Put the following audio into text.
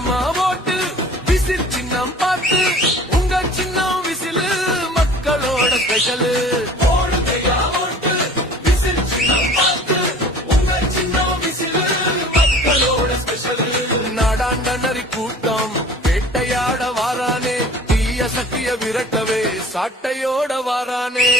வேகமா ஓட்டு விசில் சின்னம் பார்த்து உங்க சின்னம் விசிலு மக்களோட ஸ்பெஷலு நாடாண்டனரி கூட்டம் வேட்டையாட வாரானே தீய சக்திய விரட்டவே சாட்டையோட வாரானே